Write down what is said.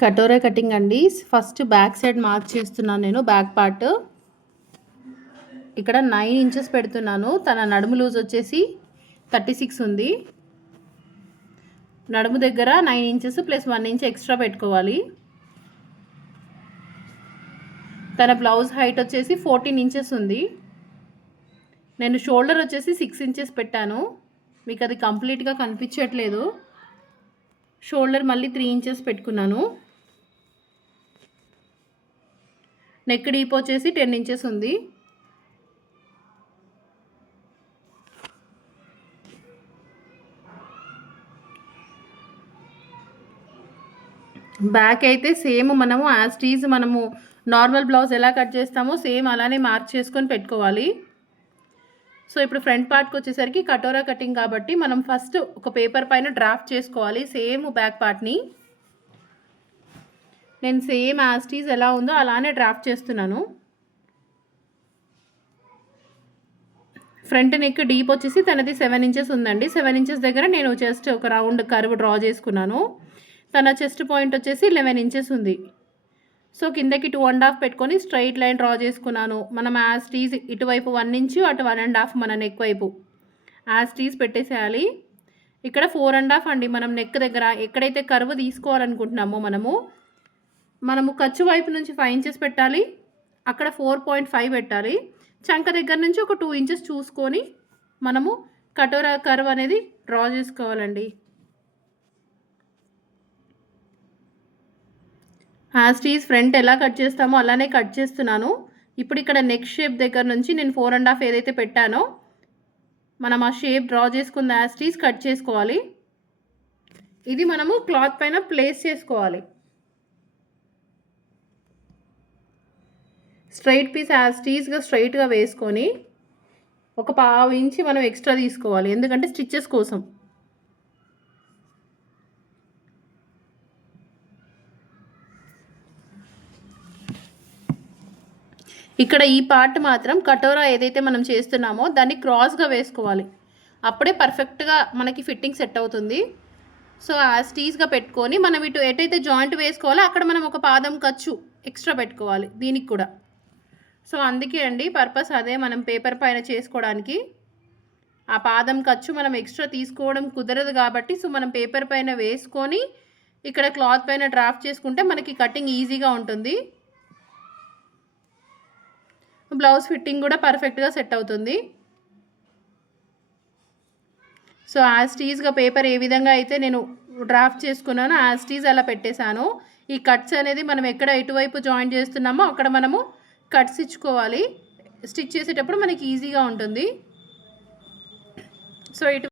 కటోరా cutting అండి. First back side mark చేస్తున్నాను నేను. బ్యాక్ పార్ట్ ఇక్కడ 9 ఇంచెస్ పెడుతున్నాను. తన నడుము లూజ్ వచ్చేసి 36 ఉంది. నడుము దగ్గర 9 ఇంచెస్ ప్లస్ 1 ఇంచ్ ఎక్స్ట్రా పెట్టుకోవాలి. తన బ్లౌజ్ హైట్ వచ్చేసి 14 ఇంచెస్ ఉంది. నేను షోల్డర్ వచ్చేసి 6 ఇంచెస్ పెట్టాను. మీకు అది కంప్లీట్గా కనిపించట్లేదు. షోల్డర్ మళ్ళీ 3 ఇంచెస్ పెట్టుకున్నాను. నెక్ డీప్ వచ్చేసి 10 ఇంచెస్ ఉంది. బ్యాక్ అయితే సేమ్ మనము యాజ్ టీజ్ మనము నార్మల్ బ్లౌజ్ ఎలా కట్ చేస్తామో సేమ్ అలానే మార్క్ చేసుకొని పెట్టుకోవాలి. సో ఇప్పుడు ఫ్రంట్ పార్ట్కి వచ్చేసరికి కటోరా కటింగ్ కాబట్టి మనం ఫస్ట్ ఒక పేపర్ పైన డ్రాఫ్ట్ చేసుకోవాలి సేమ్ బ్యాక్ పార్ట్ని. నేను సేమ్ యాజ్ టీజ్ ఎలా ఉందో అలానే డ్రాఫ్ట్ చేస్తున్నాను. ఫ్రంట్ నెక్ డీప్ వచ్చేసి తనది 7 ఇంచెస్ ఉందండి. 7 ఇంచెస్ దగ్గర నేను జస్ట్ ఒక రౌండ్ కర్వ్ డ్రా చేసుకున్నాను. తన చెస్ట్ పాయింట్ వచ్చేసి 11 ఇంచెస్ ఉంది. సో కిందకి 2.5 పెట్టుకొని స్ట్రైట్ లైన్ డ్రా చేసుకున్నాను. మనం యాజ్ టీజ్ ఇటువైపు 1 ఇంచు అటు 1.5 మన నెక్ వైపు యాజ్ టీజ్ పెట్టేసేయాలి. ఇక్కడ 4.5 అండి. మనం నెక్ దగ్గర ఎక్కడైతే కర్వ్ తీసుకోవాలనుకుంటున్నామో మనము ఖర్చు వైపు నుంచి 5 ఇంచెస్ పెట్టాలి. అక్కడ 4.5 పెట్టాలి. చంక దగ్గర నుంచి ఒక 2 ఇంచెస్ చూసుకొని మనము కటోరా కర్వ్ అనేది డ్రా చేసుకోవాలండి. యాజ్ టీజ్ ఫ్రంట్ ఎలా కట్ చేస్తామో అలానే కట్ చేస్తున్నాను. ఇప్పుడు ఇక్కడ నెక్ షేప్ దగ్గర నుంచి నేను 4.5 ఏదైతే పెట్టానో మనం ఆ షేప్ డ్రా చేసుకున్న యాజ్ టీజ్ కట్ చేసుకోవాలి. ఇది మనము క్లాత్ పైన ప్లేస్ చేసుకోవాలి. స్ట్రైట్ పీస్ యాజ్ టీజ్గా స్ట్రైట్గా వేసుకొని ఒక 1/2 ఇంచ్ మనం ఎక్స్ట్రా తీసుకోవాలి, ఎందుకంటే స్టిచ్చెస్ కోసం. ఇక్కడ ఈ పార్ట్ మాత్రం కటోరా ఏదైతే మనం చేస్తున్నామో దాన్ని క్రాస్గా వేసుకోవాలి. అప్పుడే పర్ఫెక్ట్గా మనకి ఫిట్టింగ్ సెట్ అవుతుంది. సో యాజ్ టీజ్గా పెట్టుకొని మనం ఇటు ఎటైతే జాయింట్ వేసుకోవాలో అక్కడ మనం ఒక పాదం ఖర్చు ఎక్స్ట్రా పెట్టుకోవాలి దీనికి కూడా. సో అందుకే అండి పర్పస్ అదే, మనం పేపర్ పైన చేసుకోవడానికి ఆ పాదం ఖర్చు మనం ఎక్స్ట్రా తీసుకోవడం కుదరదు కాబట్టి సో మనం పేపర్ పైన వేసుకొని ఇక్కడ క్లాత్ పైన డ్రాఫ్ట్ చేసుకుంటే మనకి కటింగ్ ఈజీగా ఉంటుంది. బ్లౌజ్ ఫిట్టింగ్ కూడా పర్ఫెక్ట్గా సెట్ అవుతుంది. సో యాజ్ టీజ్గా పేపర్ ఏ విధంగా అయితే నేను డ్రాఫ్ట్ చేసుకున్నానో యాజ్ టీజ్ అలా పెట్టేశాను. ఈ కట్స్ అనేది మనం ఎక్కడ ఎటువైపు జాయిన్ చేస్తున్నామో అక్కడ మనము కట్స్ ఇచ్చుకోవాలి. స్టిచ్ చేసేటప్పుడు మనకి ఈజీగా ఉంటుంది. సో ఇటు